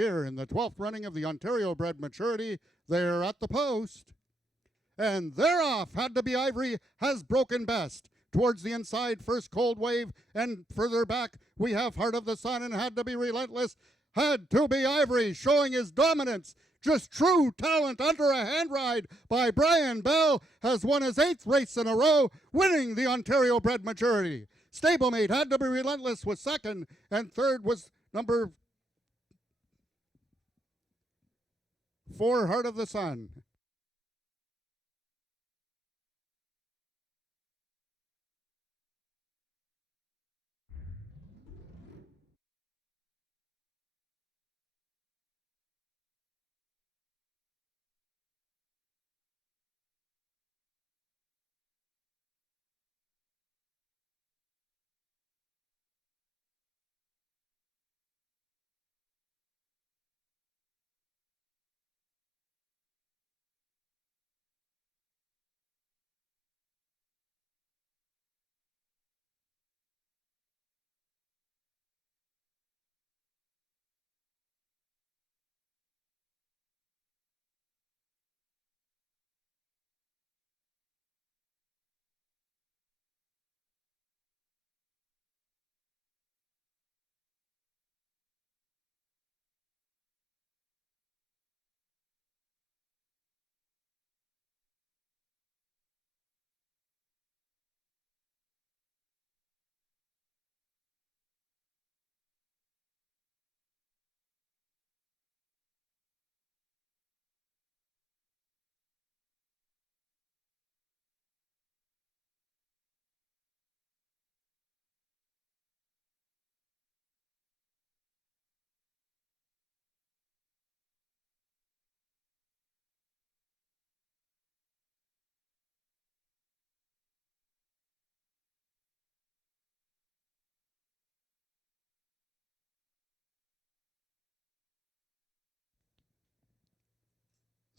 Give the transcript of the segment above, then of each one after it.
here in the 12th running of the Ontario Bred Maturity. They're at the post. And they're off. Had to be Ivory has broken best. Towards the inside, first Cold Wave, and further back we have Heart of the Sun and Had to be Relentless. Had to be Ivory showing his dominance. Just true talent under a hand ride by Brian Bell has won his 8th race in a row, winning the Ontario Bred Maturity. Stablemate Had to be Relentless was second, and third was number 4, Heart of the Sun.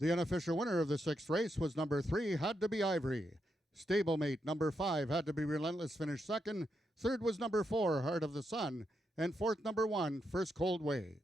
The unofficial winner of the 6th race was number 3, Had to be Ivory. Stablemate number 5, Had to be Relentless, finished second. Third was number 4, Heart of the Sun. And fourth, number 1, First Cold Wave.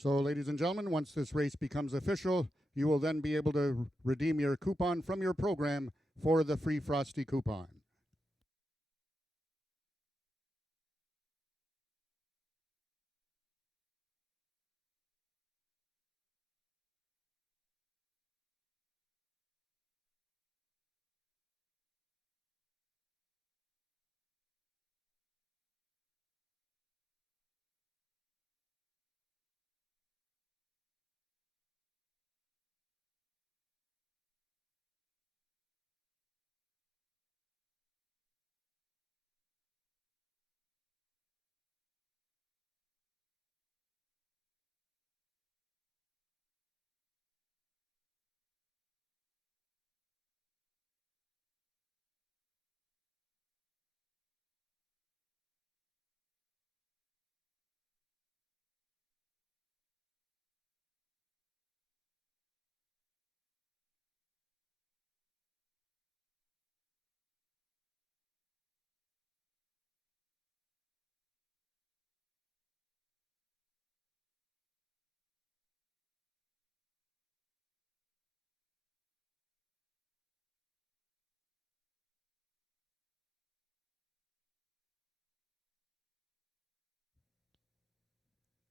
So, ladies and gentlemen, once this race becomes official, you will then be able to redeem your coupon from your program for the free Frosty coupon.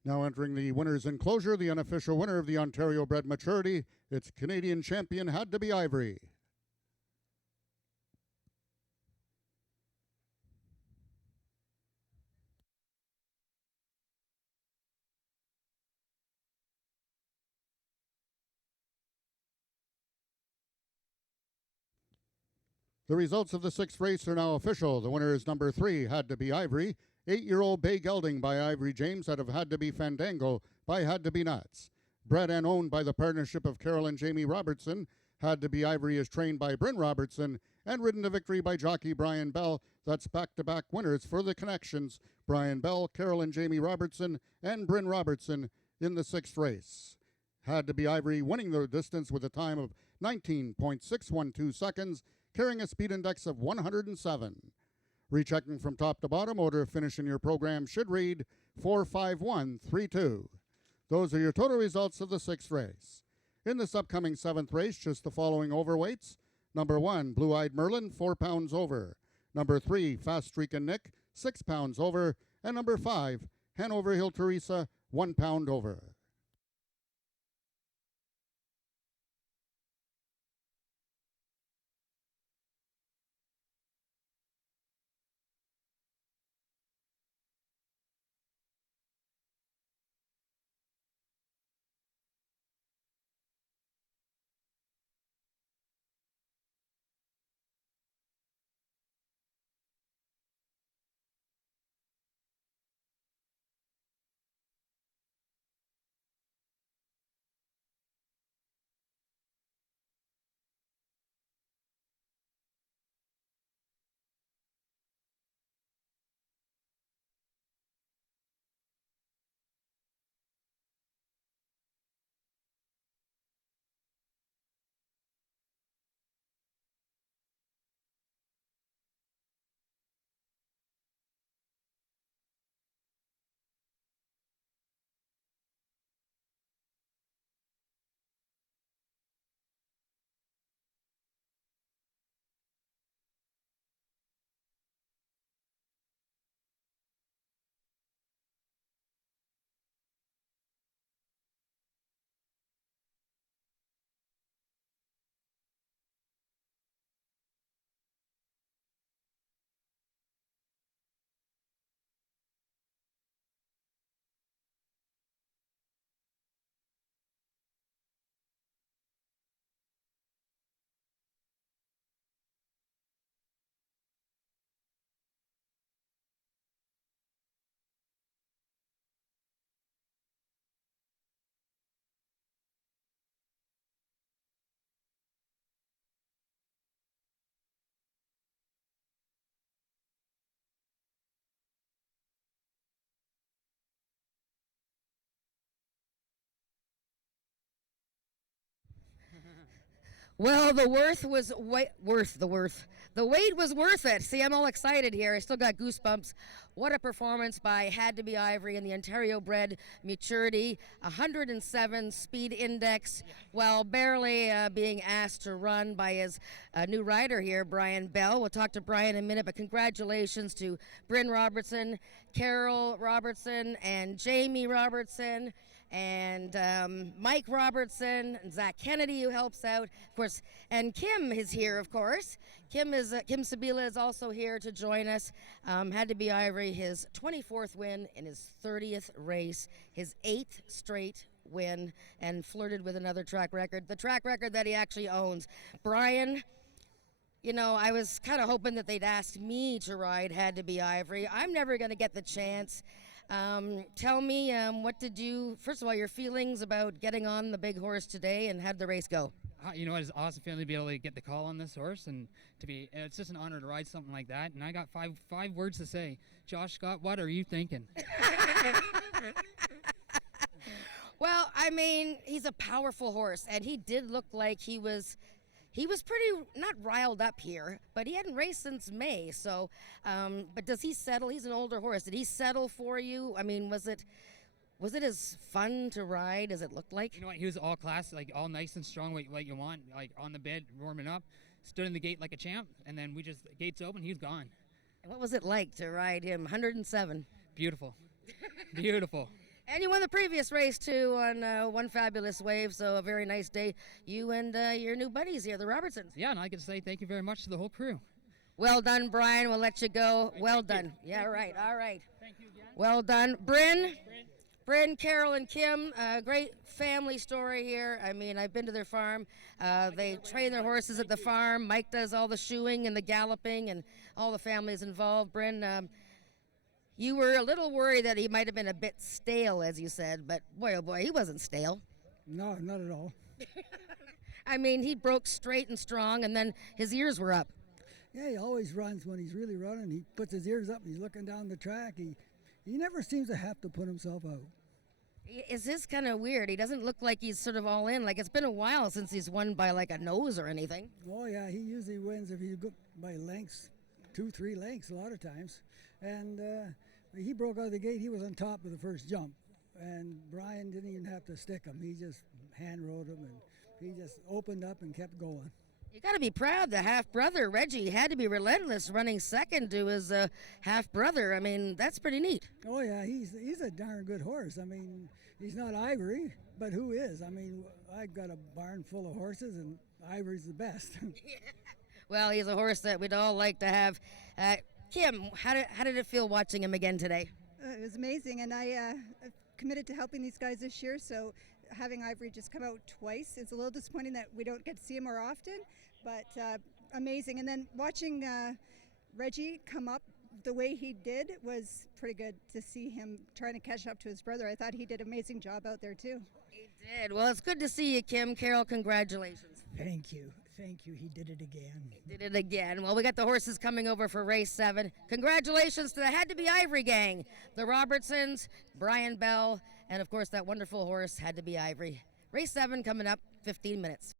Now entering the winner's enclosure, the unofficial winner of the Ontario Bred Maturity, its Canadian champion had to be Ivory. The results of the sixth race are now official. The winner is number 3, Had to Be Ivory. 8-year-old Bay Gelding by Ivory James out of Had to Be Fandango by Had to Be Nuts. Bred and owned by the partnership of Carol and Jamie Robertson, Had to Be Ivory is trained by Bryn Robertson and ridden to victory by jockey Brian Bell. That's back-to-back winners for the connections. Brian Bell, Carol and Jamie Robertson, and Bryn Robertson in the sixth race. Had to Be Ivory winning the distance with a time of 19.612 seconds, carrying a speed index of 107. Rechecking from top to bottom, order of finish in your program should read 45132. Those are your total results of the sixth race. In this upcoming seventh race, just the following overweights. Number 1, Blue Eyed Merlin, 4 pounds over. Number 3, Fast Streakin' Nick, 6 pounds over. And number 5, Hanover Hill Teresa, 1 pound over. Well, the worth was the wait was worth it. See, I'm all excited here. I still got goosebumps. What a performance by Had to Be Ivory in the Ontario Bred Maturity, 107 speed index, while barely being asked to run by his new rider here, Brian Bell. We'll talk to Brian in a minute, but congratulations to Bryn Robertson, Carol Robertson, and Jamie Robertson, and Mike Robertson, and Zach Kennedy, who helps out, of course, and Kim is here, of course. Kim Sabila is also here to join us. Had to Be Ivory, his 24th win in his 30th race, his 8th straight win, and flirted with another track record, the track record that he actually owns. Brian, you know, I was kind of hoping that they'd ask me to ride Had to Be Ivory. I'm never going to get the chance. Tell me, first of all, your feelings about getting on the big horse today, and how'd the race go? You know, it's awesome feeling to be able to get the call on this horse, and it's just an honor to ride something like that. And I got five words to say. Josh Scott, what are you thinking? Well, I mean, he's a powerful horse, and he did look like he was pretty, not riled up here, but he hadn't raced since May. So, but does he settle? He's an older horse. Did he settle for you? I mean, was it as fun to ride as it looked like? You know what? He was all class, like all nice and strong, like you want, like on the bed, warming up. Stood in the gate like a champ, and then gates open, he was gone. And what was it like to ride him? 107. Beautiful. Beautiful. And you won the previous race too on One Fabulous Wave, so a very nice day. You and your new buddies here, the Robertsons. Yeah, and I can say thank you very much to the whole crew. Well done, Brian. We'll let you go. Well done. Yeah, right. All right. Thank you again. Well done. Bryn, Carol, and Kim, great family story here. I mean, I've been to their farm. They train their horses at the farm. Mike does all the shoeing and the galloping, and all the families involved. Bryn, you were a little worried that he might have been a bit stale, as you said, but boy, oh boy, he wasn't stale. No, not at all. I mean, he broke straight and strong, and then his ears were up. Yeah, he always runs when he's really running. He puts his ears up and he's looking down the track. He never seems to have to put himself out. Is this kind of weird? He doesn't look like he's sort of all in. Like it's been a while since he's won by like a nose or anything. Oh yeah, he usually wins if he go by lengths, 2-3 lengths a lot of times. And he broke out of the gate. He was on top of the first jump, and Brian didn't even have to stick him. He just hand rode him, and he just opened up and kept going. You got to be proud. The half brother Reggie had to be relentless, running second to his half brother. I mean, that's pretty neat. Oh yeah, he's a darn good horse. I mean, he's not Ivory, but who is? I mean, I've got a barn full of horses, and Ivory's the best. Well, he's a horse that we'd all like to have. Kim, how did it feel watching him again today? It was amazing, and I committed to helping these guys this year, so having Ivory just come out twice, it's a little disappointing that we don't get to see him more often, but amazing. And then watching Reggie come up the way he did was pretty good to see him trying to catch up to his brother. I thought he did an amazing job out there too. He did. Well, it's good to see you, Kim. Carol, congratulations. Thank you. Thank you. He did it again. Did it again. Well, we got the horses coming over for race 7. Congratulations to the Had to Be Ivory gang, the Robertsons, Brian Bell, and of course that wonderful horse Had to Be Ivory. Race 7 coming up 15 minutes.